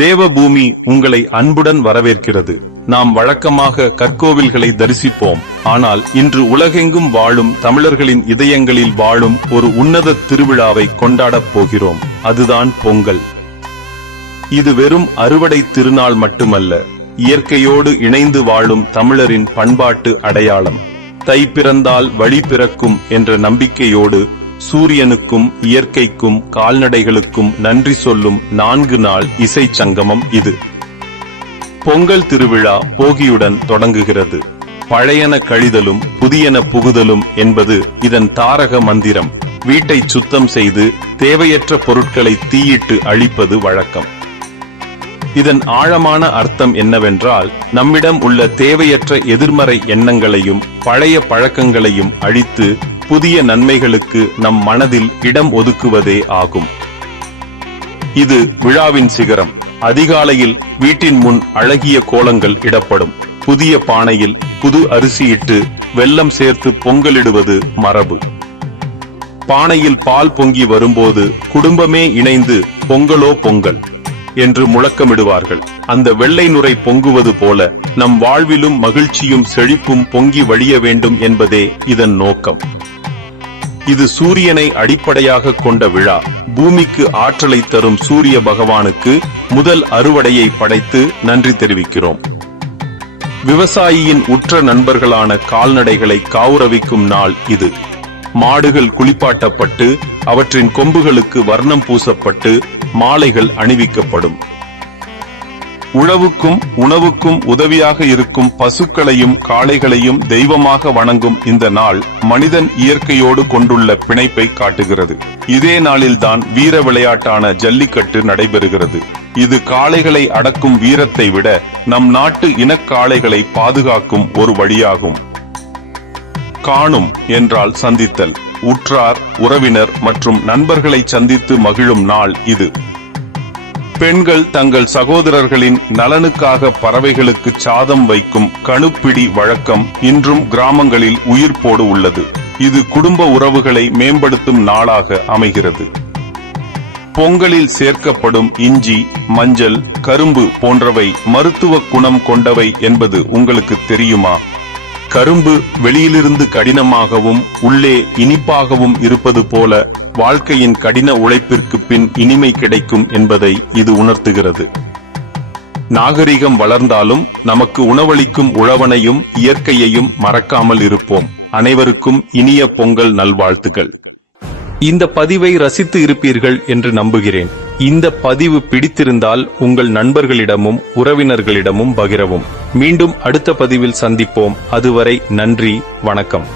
தேவபூமி உங்களை அன்புடன் வரவேற்கிறது. நாம் வழக்கமாக கற்கோவில்களை தரிசிப்போம். ஆனால் இன்று உலகெங்கும் வாழும் தமிழர்களின் இதயங்களில் வாழும் ஒரு உன்னத திருவிழாவை கொண்டாடப் போகிறோம். அதுதான் பொங்கல். இது வெறும் அறுவடை திருநாள் மட்டுமல்ல, இயற்கையோடு இணைந்து வாழும் தமிழரின் பண்பாட்டு அடையாளம். தை பிறந்தால் வழி பிறக்கும் என்ற நம்பிக்கையோடு சூரியனுக்கும் இயற்கைக்கும் கால்நடைகளுக்கும் நன்றி சொல்லும் 4 நாள் இசை சங்கமம் இது. பொங்கல் திருவிழா போகியுடன் தொடங்குகிறது. பழையன கழிதலும் புதியன புகுதலும் என்பது இதன் தாரக மந்திரம். வீட்டை சுத்தம் செய்து தேவையற்ற பொருட்களை தீயிட்டு அழிப்பது வழக்கம். இதன் ஆழமான அர்த்தம் என்னவென்றால், நம்மிடம் உள்ள தேவையற்ற எதிர்மறை எண்ணங்களையும் பழைய பழக்கங்களையும் அழித்து புதிய நன்மைகளுக்கு நம் மனதில் இடம் ஒதுக்குவதே ஆகும். இது விழாவின் சிகரம். அதிகாலையில் வீட்டின் முன் அழகிய கோலங்கள் இடப்படும். புதிய பானையில் புது அரிசியிட்டு வெல்லம் சேர்த்து பொங்கலிடுவது மரபு. பானையில் பால் பொங்கி வரும்போது குடும்பமே இணைந்து பொங்கலோ பொங்கல் என்று முழக்கமிடுவார்கள். அந்த வெள்ளை நுரை பொங்குவது போல நம் வாழ்விலும் மகிழ்ச்சியும் செழிப்பும் பொங்கி வழிய வேண்டும் என்பதே இதன் நோக்கம். இது சூரியனை அடிப்படையாக கொண்ட விழா. பூமிக்கு ஆற்றலை தரும் சூரிய பகவானுக்கு முதல் அறுவடையை படைத்து நன்றி தெரிவிக்கிறோம். விவசாயியின் உற்ற நண்பர்களான கால்நடைகளை காவுரவிக்கும் நாள் இது. மாடுகள் குளிப்பாட்டப்பட்டு அவற்றின் கொம்புகளுக்கு வர்ணம் பூசப்பட்டு மாலைகள் அணிவிக்கப்படும். உழவுக்கும் உணவுக்கும் உதவியாக இருக்கும் பசுக்களையும் காளைகளையும் தெய்வமாக வணங்கும் இந்த நாள் மனிதன் இயற்கையோடு கொண்டுள்ள பிணைப்பை காட்டுகிறது. இதே நாளில்தான் வீர விளையாட்டான ஜல்லிக்கட்டு நடைபெறுகிறது. இது காளைகளை அடக்கும் வீரத்தை விட நம் நாட்டு இனக்காளைகளை பாதுகாக்கும் ஒரு வழியாகும். காணும் என்றால் சந்தித்தல். உற்றார் உறவினர் மற்றும் நண்பர்களை சந்தித்து மகிழும் நாள் இது. பெண்கள் தங்கள் சகோதரர்களின் நலனுக்காக பறவைகளுக்கு சாதம் வைக்கும் கணுப்பிடி வழக்கம் இன்றும் கிராமங்களில் உயிர்ப்போடு உள்ளது. இது குடும்ப உறவுகளை மேம்படுத்தும் நாளாக அமைகிறது. பொங்கலில் சேர்க்கப்படும் இஞ்சி, மஞ்சள், கரும்பு போன்றவை மருத்துவ குணம் கொண்டவை என்பது உங்களுக்கு தெரியுமா? கரும்பு வெளியிலிருந்து கடினமாகவும் உள்ளே இனிப்பாகவும் இருப்பது போல வாழ்க்கையின் கடின உழைப்பிற்கு பின் இனிமை கிடைக்கும் என்பதை இது உணர்த்துகிறது. நாகரிகம் வளர்ந்தாலும் நமக்கு உணவளிக்கும் உழவனையும் இயற்கையையும் மறக்காமல் இருப்போம். அனைவருக்கும் இனிய பொங்கல் நல்வாழ்த்துகள். இந்த பதிவை ரசித்து இருப்பீர்கள் என்று நம்புகிறேன். இந்த பதிவு பிடித்திருந்தால் உங்கள் நண்பர்களிடமும் உறவினர்களிடமும் பகிரவும். மீண்டும் அடுத்த பதிவில் சந்திப்போம். அதுவரை நன்றி, வணக்கம்.